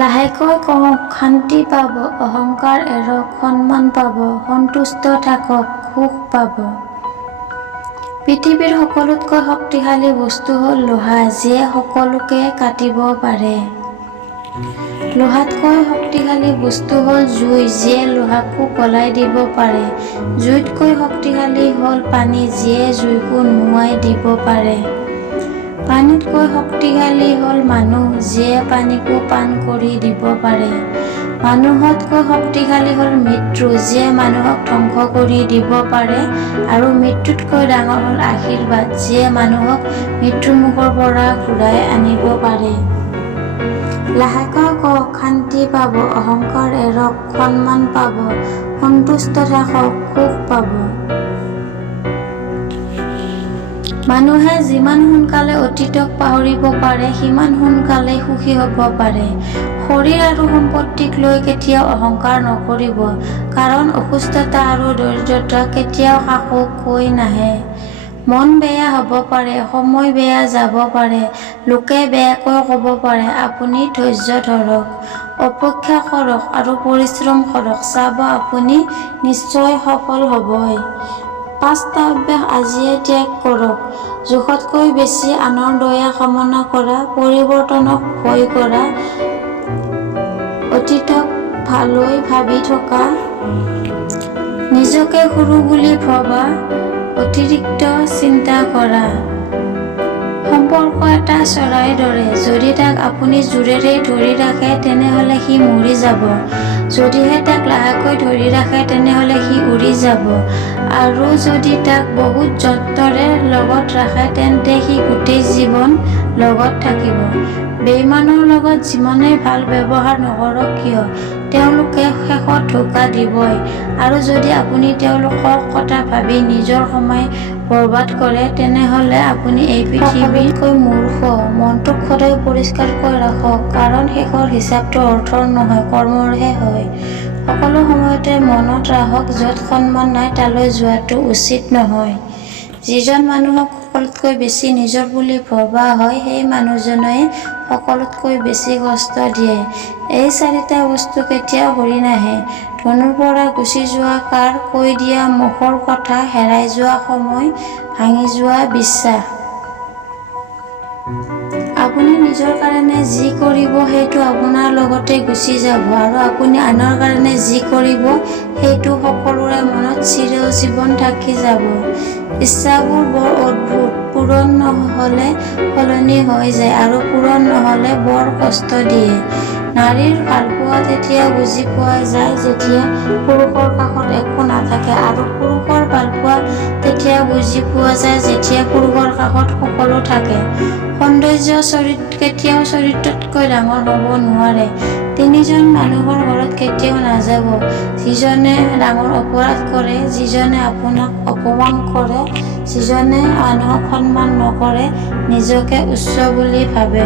লাহেকৈ কওক, শান্তি পাব, অহংকাৰ এৰক, সন্মান পাব, সন্তুষ্ট থাকক, সুখ পাব। পৃথিৱীৰ সকলোতকৈ শক্তিশালী বস্তু হ'ল লোহা, যিয়ে সকলোকে কাটিব পাৰে। লোহাতকৈ শক্তিশালী বস্তু হ'ল জুই, যিয়ে লোহাকো গলাই দিব পাৰে। জুইতকৈ শক্তিশালী হ'ল পানী, যিয়ে জুইকো নুমুৱাই দিব পাৰে। পানীতকৈ শক্তিশালী হ'ল মানুহ, যিয়ে পানীকো পান কৰি দিব পাৰে। মানুহতকৈ শক্তিশালী হ'ল মৃত্যু, যিয়ে মানুহক ধ্বংস কৰি দিব পাৰে। আৰু মৃত্যুতকৈ ডাঙৰ হ'ল আশীৰ্বাদ, যিয়ে মানুহক মৃত্যুৰ মুখৰ পৰা ঘূৰাই আনিব পাৰে। লাহেকৈ কওক, শান্তি পাব, অহংকাৰ এৰক, সন্মান পাব, সন্তুষ্ট থাকক, সুখ পাব। মানুহে যিমান সোনকালে অতীতক পাহৰিব পাৰে, সিমান সোনকালে সুখী হ'ব পাৰে। শৰীৰ আৰু সম্পত্তিক লৈ কেতিয়াও অহংকাৰ নকৰিব, কাৰণ অসুস্থতা আৰু দৰিদ্ৰতা কেতিয়াও কাকো কৈ নাহে। মন বেয়া হ'ব পাৰে, সময় বেয়া যাব পাৰে, লোকে বেয়াকৈ ক'ব পাৰে। আপুনি ধৈৰ্য ধৰক, অপেক্ষা কৰক আৰু পৰিশ্ৰম কৰক। চাব, আপুনি নিশ্চয় সফল হ'বই। 5টা অভ্যাস আজিয়ে ত্যাগ কৰক। জোখতকৈ বেছি আনৰ দয়া কামনা কৰা, পৰিৱৰ্তনক ভয় কৰা, অতীতক ভালৈ ভাবি থকা, নিজকে সৰু বুলি ভবা, অতিৰিক্ত চিন্তা কৰা। সম্পৰ্ক এটা চৰাইৰ দৰে, যদি তাক আপুনি জোৰেৰে ধৰি ৰাখে তেনেহ'লে সি মৰি যাব। যদিহে তাক লাহেকৈ ধৰি ৰাখে তেনেহ'লে সি উৰি যাব। আৰু যদি তাক বহুত যত্নেৰে লগত ৰাখে তেন্তে সি গোটেই জীৱন লগত থাকিব। বেইমানৰ লগত যিমানেই ভাল ব্যৱহাৰ নকৰক কিয়, তেওঁলোকে শেষত ধোকা দিবই। আৰু যদি আপুনি তেওঁলোকৰ কথা ভাবি নিজৰ সময় বৰবাদ কৰে তেনেহ'লে আপুনি এই পৃথিৱীতকৈ মূৰ্খ। মনটোক সদায় পৰিষ্কাৰকৈ ৰাখক, কাৰণ শেষৰ হিচাপটো অৰ্থৰ নহয়, কৰ্মৰহে হয়। সকলো সময়তে মনত ৰাখক, য'ত সন্মান নাই তালৈ যোৱাটো উচিত নহয়। যিজন মানুহক সকলোতকৈ বেছি নিজৰ বুলি ভবা হয়, সেই মানুহজনেই সকলোতকৈ বেছি কষ্ট দিয়ে। এই 4টা বস্তু কেতিয়াও ঘূৰি নাহে। ধনুৰ পৰা গুচি যোৱা কাঁড়, কৈ দিয়া মুখৰ কথা, হেৰাই যোৱা সময়, ভাঙি যোৱা বিশ্বাস। আপুনি নিজৰ কাৰণে যি কৰিব সেইটো আপোনাৰ লগতে গুচি যাব, আৰু আপুনি আনৰ কাৰণে যি কৰিব সেইটো সকলোৰে মনত চিৰজীৱন থাকি যাব। ইচ্ছাবোৰ বৰ অদ্ভুত, পূৰণ নহ'লে সলনি হৈ যায়, আৰু পূৰণ নহ'লে বৰ কষ্ট দিয়ে। নাৰীৰ ভালপোৱা তেতিয়া বুজি পোৱা যায় যেতিয়া পুৰুষৰ কাষত একো নাথাকে, আৰু পুৰুষৰ ভালপোৱা তেতিয়া বুজি পোৱা যায় যেতিয়া পুৰুষৰ কাষত সকলো থাকে। সৌন্দৰ্য কেতিয়াও চৰিত্ৰতকৈ ডাঙৰ হ'ব নোৱাৰে। 3জন মানুহৰ ঘৰত কেতিয়াও নাযাব, যিজনে ডাঙৰ অপৰাধ কৰে, যিজনে আপোনাক অপমান কৰে, যিজনে মানুহক সন্মান নকৰে, নিজকে উচ্চ বুলি ভাবে।